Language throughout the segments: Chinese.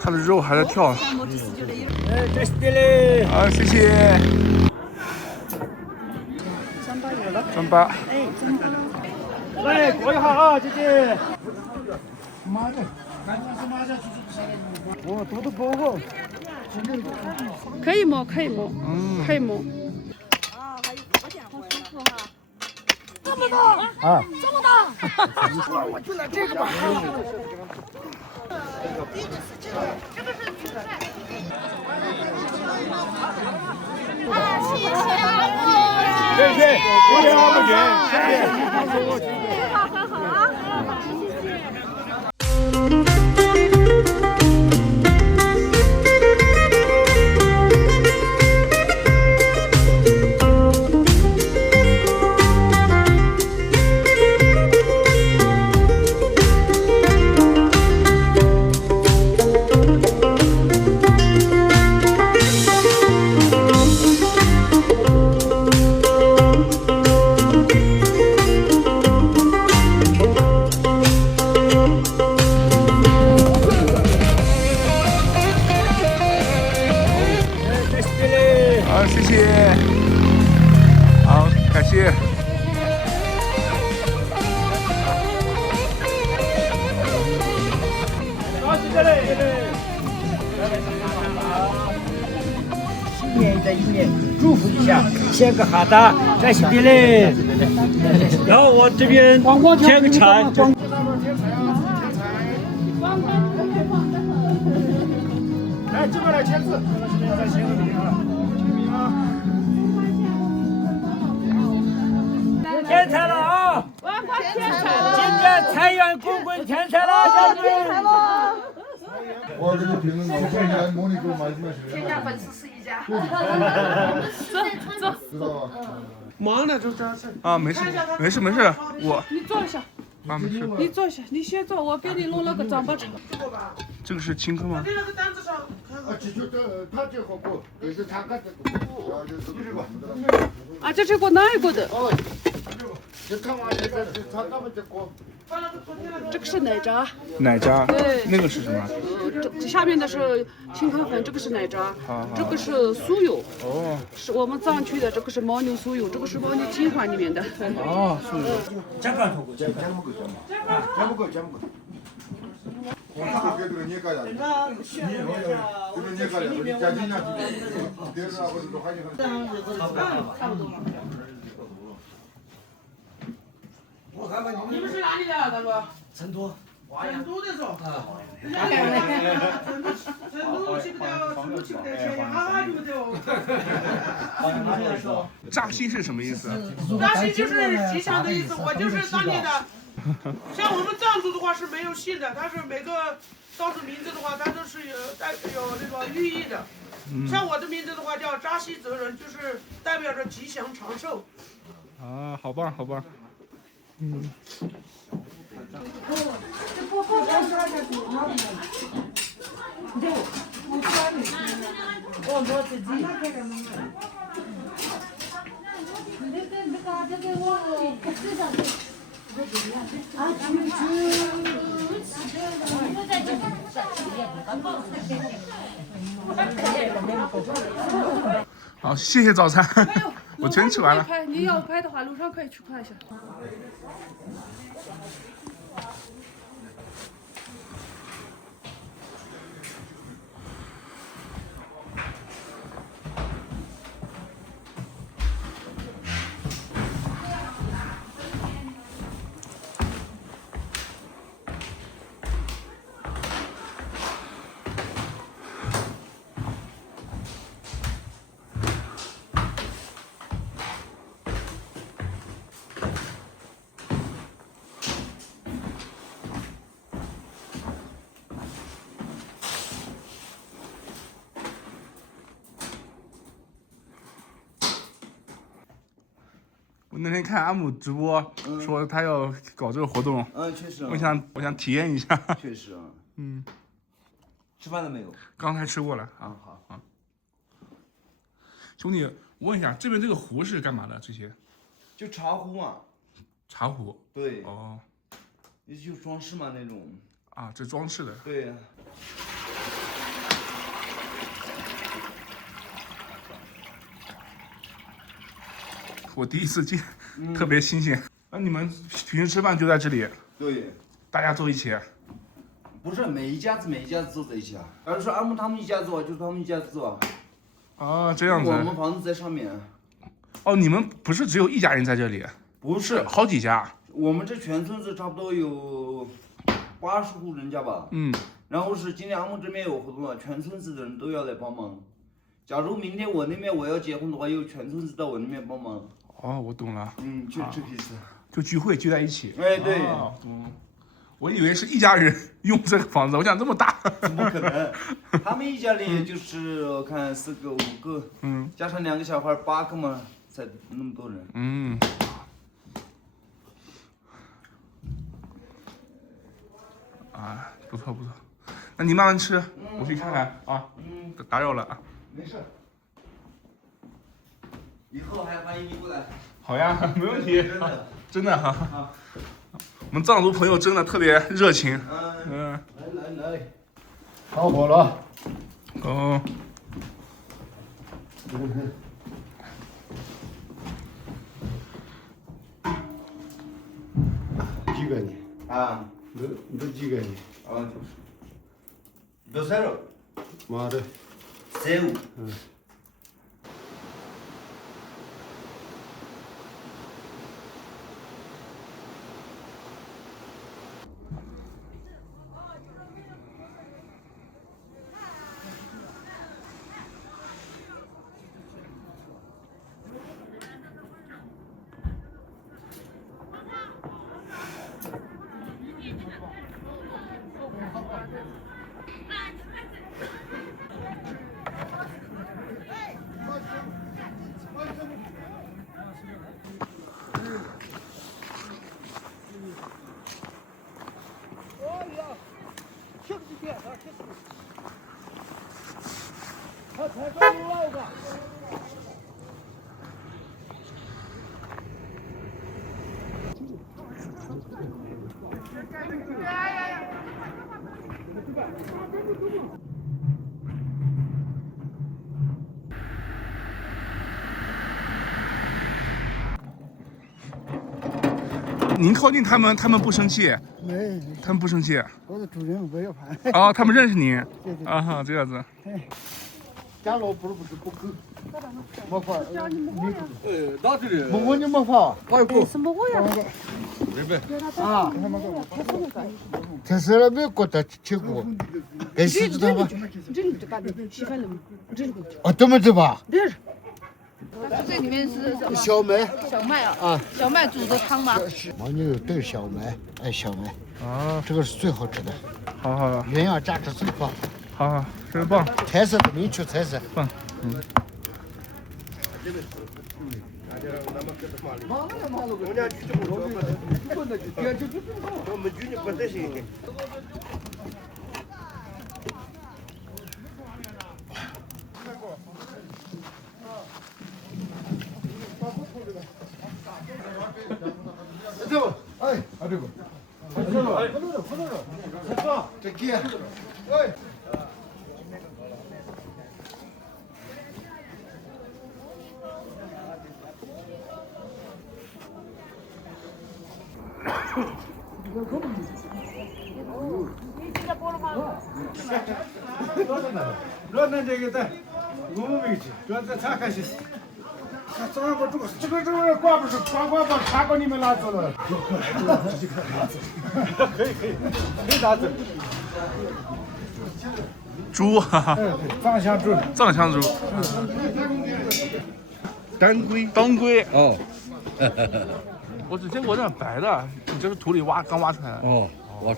它的肉还在跳。这是的嘞。好，谢谢。380有了。380。哎，380。来过一下啊，姐姐。妈的，赶紧是马上去哦，多包好。可以摸，可以摸，可以摸。啊，还有4件货，舒服哈。这么大啊！这么大！我就拿这个吧。谢谢，我给我们谢谢。很好很好啊，谢谢。好，谢谢。好，感谢。好，谢谢嘞。新年的一年，祝福一下，献个哈达，感谢你嘞。然后我这边添个菜。来，这边来签字。再签个名啊。添菜了啊！王光添菜了，今年财源滚滚添菜了，家人们。我给你评论过，现在模拟给我买什么学？天下本事是一家。知道吧？忙呢，就这样事。啊，没事，没事，没事，我你坐一下，啊没事。你坐一下，你先坐，我给你弄了个张巴茶。这个是青稞吗？那个单子上看看。就这，他这好过，就是他干这个，就是这个。啊，这是个哪一个的？哦，就看完这个，他干嘛这个？这个是奶渣，奶渣。对那个是什么？这下面的是青稞粉，这个是奶渣，这个是酥油，哦是我们藏区的，这个是牦牛酥油，这个是牦牛精华里面的。哦，是的。잠깐 두고 잘먹어잘먹어我这个给这个你干呀？这个你干呀？你家庭呢？别人或者都还有我看看你们是哪里的，大哥？成都。成都的是吧？成都去不得，成都去不得，咸阳哈去不得哦。扎西是什么意思？扎西就是吉祥的意思，我就是当地的。像我们藏族的话是没有姓的，它是每个藏族名字的话，它都是有那个寓意的。像我的名字的话叫扎西泽人，就是代表着吉祥长寿。啊，好棒，好棒。好，谢谢早餐，我全吃完了。你要拍的话，路上可以去看一下。我那天看阿姆直播，说他要搞这个活动，确实啊。我想体验一下。确实啊。嗯。吃饭了没有？刚才吃过了。啊，好啊。兄弟，我问一下，这边这个壶是干嘛的？这些？就茶壶嘛。茶壶。对。哦。也就装饰嘛那种。啊，这装饰的。对呀。我第一次进，特别新鲜。那你们平时吃饭就在这里，对，大家坐一起？不是每一家子坐在一起啊。假如说俺们他们一家做，就是他们一家子做。啊，这样子。我们房子在上面。哦，你们不是只有一家人在这里？不是，好几家。我们这全村子差不多有80户人家吧。嗯。然后是今天俺们这边有活动了，全村子的人都要来帮忙。假如明天我那边我要结婚的话，有全村子到我那边帮忙。哦，我懂了。就这个意思。就聚会聚在一起。哎，对。我以为是一家人用这个房子，我想这么大。怎么可能？他们一家里也就是我看4个5个，加上2个小孩8个嘛，才那么多人。啊，不错不错，那你慢慢吃，我去看看啊。打扰了啊。没事。以后还欢迎你过来。好呀，没问题。真的哈。我们藏族朋友真的特别热情。来，好火了。哦。几个人？啊，你都几个人？多少肉？妈的，15。您靠近他们，他们不生气。没，他们不生气。我是主人，我要盘。哦，他们认识您。对对。啊哈，这样子。家老不是不够，没法。到这里。我你没法，我有什么我呀？啊，这是没过的吃过，该是知道吧？哦，这么知吧？这里面是什么？小麦。小麦啊。小麦煮的汤吗？牦牛对小麦，哎，小麦。啊，这个是最好吃的。好好的。鸳鸯价值最棒。好好，真棒。菜色的明确菜色。棒。这个，哎，这个，这给，哎。那这个在我们没去，主要在查看些。早上我这个光不是光把茶给你们拿走了。可以拿走。猪，哈哈。藏香猪。藏香猪。当归。哦。我只见过那白的，你这是土里刚挖出来的。哦，我。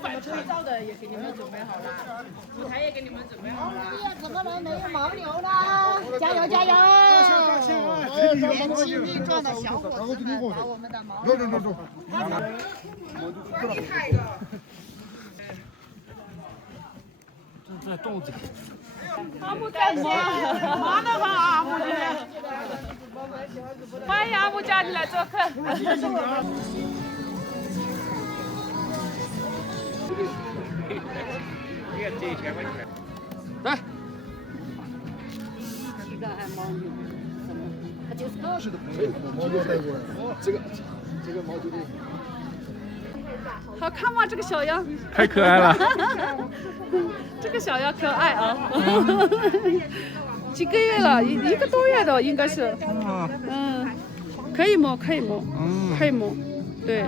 饭吹灶的也给你们准备好了，舞台也给你们准备好了。怎么能没有牦牛呢？加油加油！年轻力壮的小伙子们，把我们的牦牛。厉害的。这在洞子里。阿木在线，忙得慌啊，阿木今天。欢迎阿木家里来做客。来，一个还牦牛，它就是个是的。这个毛就的。好看吗？这个小羊？太可爱了。这个小羊可爱啊。几个月了？一个多月的应该是。可以摸，可以摸，可以摸。对。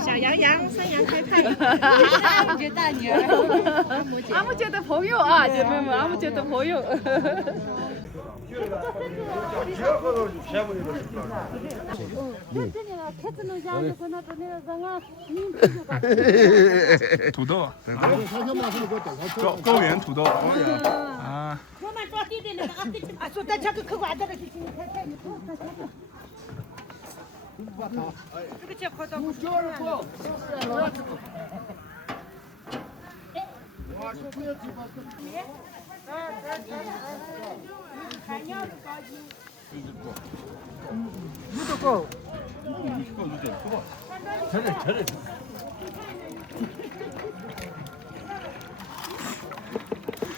小羊羊，山羊开派。阿木姐大女儿。阿木姐的朋友啊，姐妹们，阿木姐的朋友。土豆，高原土豆啊。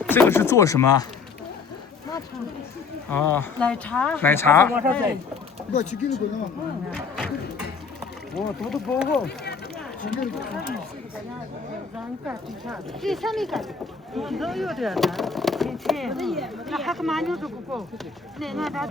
这个是做什么？啊，奶茶。奶茶。我去给你过来嘛。我多包个。这上面干，都有点难。那还个马牛都不够，那咱。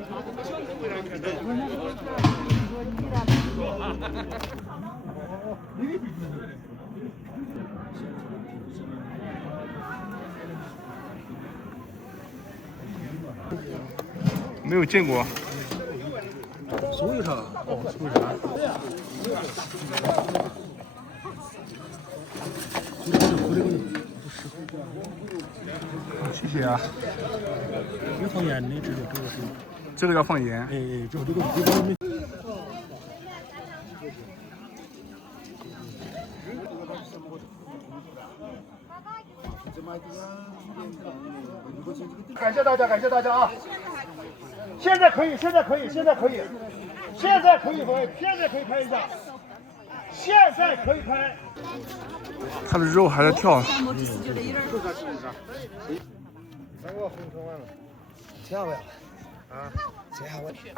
没有见过。所有啥？哦，所有啥？谢谢啊。要放盐的，这个是。这个要放盐。哎，这个。感谢大家，感谢大家啊！现在可以拍，现在可以拍一下，现在可以拍。它的肉还在跳。跳呀！啊，这样我去。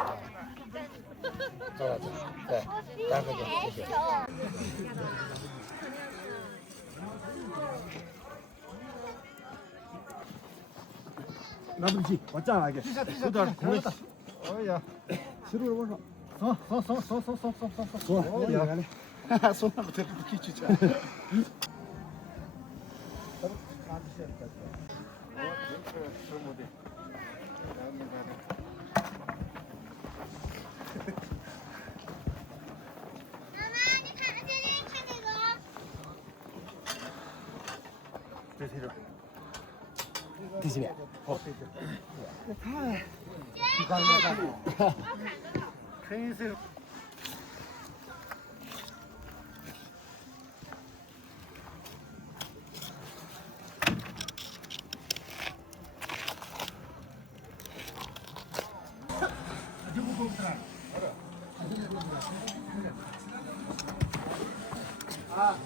走，对，待会儿谢谢。拿不起，我站来给。有点空了。哎呀，骑路我说，走，哈哈，送那么多不去吃。第几遍？好，我看，你看，黑色。啊。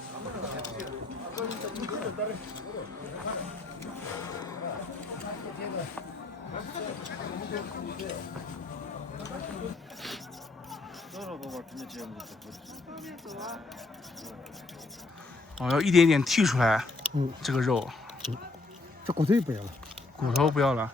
哦，要一点点剔出来。这个肉。这骨头也不要了。骨头不要了。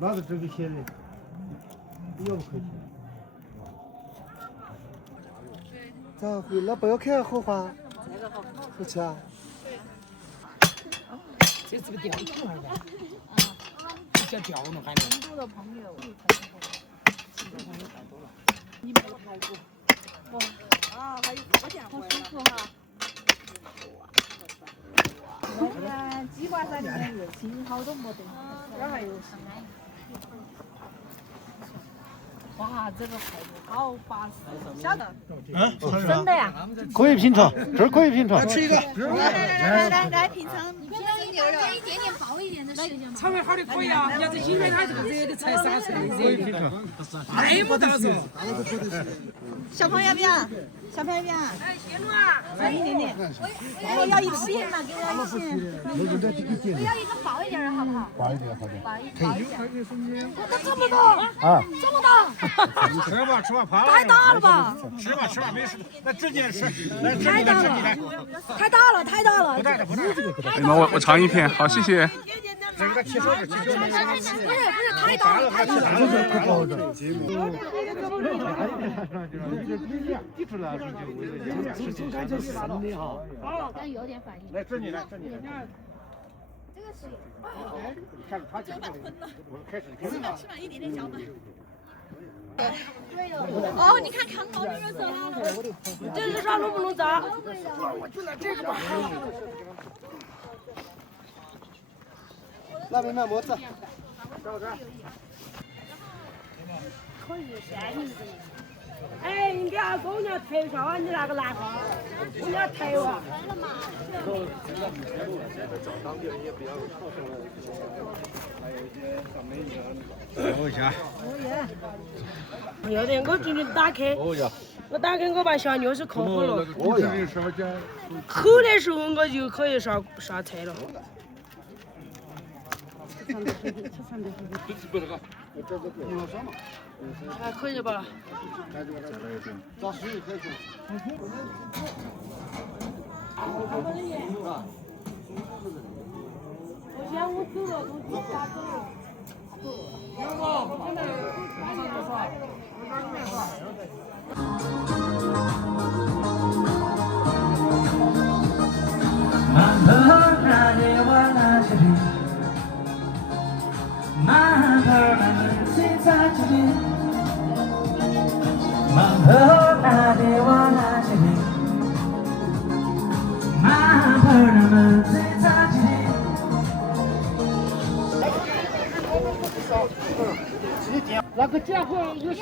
拿着这个些的，要不可以。咋会？那不要看好话，好吃啊。这是个吊兔儿吧？叫吊呢，反正。成都的朋友，你没拍过？啊，还有好家伙，好舒服哈。那个鸡瓜山里面热情好多没得，这儿还有。哇，这个排骨好巴适，晓得？真的呀？可以品尝，这儿可以品尝。吃一个。来品尝，你品尝一点。牛肉，一点点薄一点的事情嘛。肠胃好的可以啊，要是因为它这个热的才杀出来热的，那么大说。小朋友要不要？小朋友要不要？哎，谢露啊，来一点点。我要一片嘛，给我一片。我要一个薄一点的，好不好？薄一点，好的。薄一点。我这么大啊！这么大！吃吧吃吧，胖太大了吧？吃吧吃吧，没事，那直接吃。太大了，太大了，太大了。不大的不大的。哎妈，我尝一片，好，谢谢。这个切手指，不是太大了，太大了。但有点反应。来这里来，这里来。这个是。看他讲的，我开始。吃吧，一点点小粉。哦，你看扛好牛肉走了。这是啥能不能炸？我就拿这个吧。那边卖馍子。哎，你给阿公要抬一下啊，你那个拿，你要抬哇。哦呀。要得，我进去打开。哦呀。我打开我把小牛是烤好了。哦呀。烤的时候我就可以上菜了。还可以吧？找水可以。我先我走了，我自家走了。那个电话有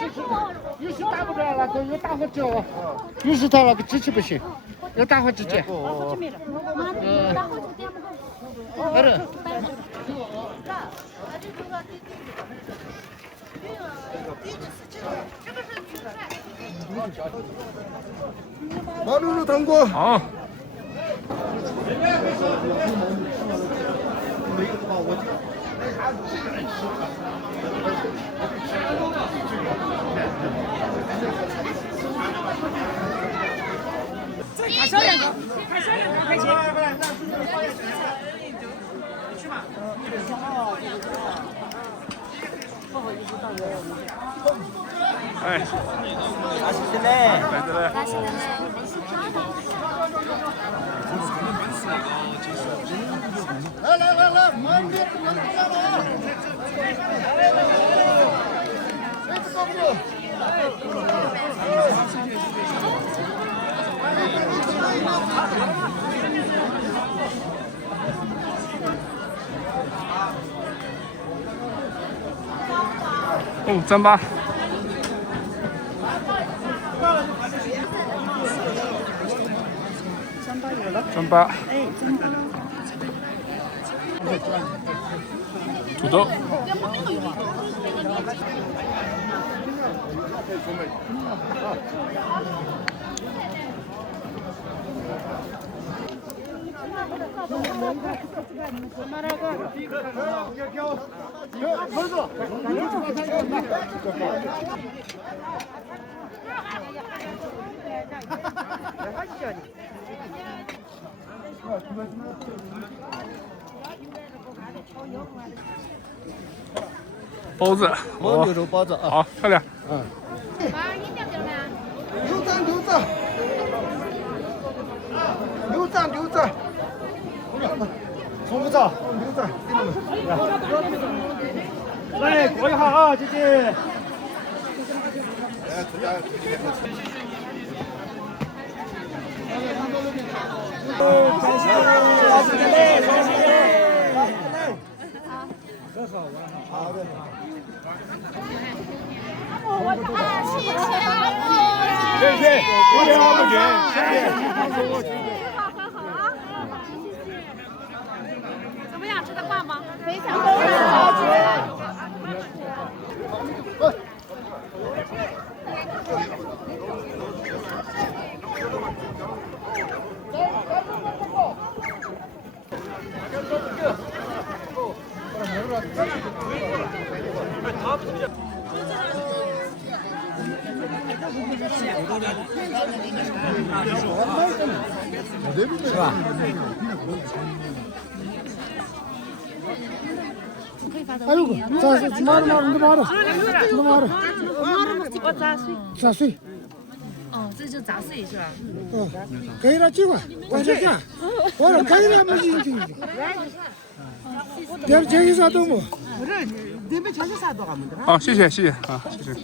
时打不着，那个有打火机哦，有时他那个机器不行，有打火机键。马路通过。好。看小两个，看小两个，快去！去吧。哎，啥事情嘞？来这来。来，慢点，慢点来了。谁知道不住？哦，糌粑。糌粑。哎，糌粑。土豆。包子，牦牛肉包子啊，好漂亮。嗯。牛杂。从不早，牛杂，来过一下啊，姐姐。好的。谢谢，我也好不谢谢。吗？非常够了。是吧？哎呦，咋是妈的，你妈的，我砸碎。咋碎？哦，这就砸碎是吧？哦，可以了，尽管，我这干，我说可以了，没进去。别这个啥都没。好，谢谢谢谢啊，谢谢。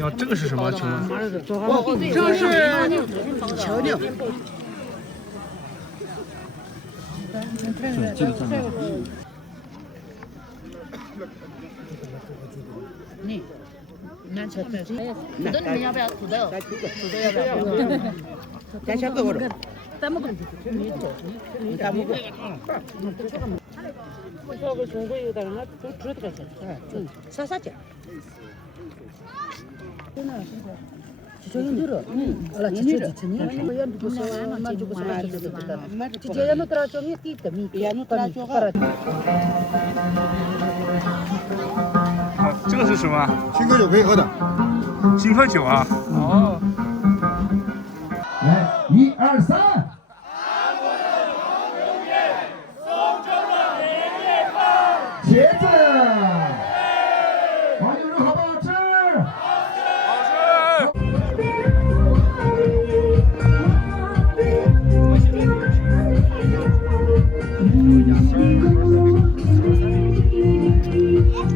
呀，这个是什么？请问？这个是小鸟。你，拿车子。土豆你们要不要土豆？土豆要不要？加小个我的。咱们你干不过。这个中国有的人都知道这个，啥价？真的，就힘들어. 알아, 진짜 진짜. 그냥 누구서 만 주고서 맞아. 진짜 야노 트라종이 띠더미. 야노 트라종가. 这个是什么？新喝酒可以喝的。新喝酒啊。哦。来，1、2、3。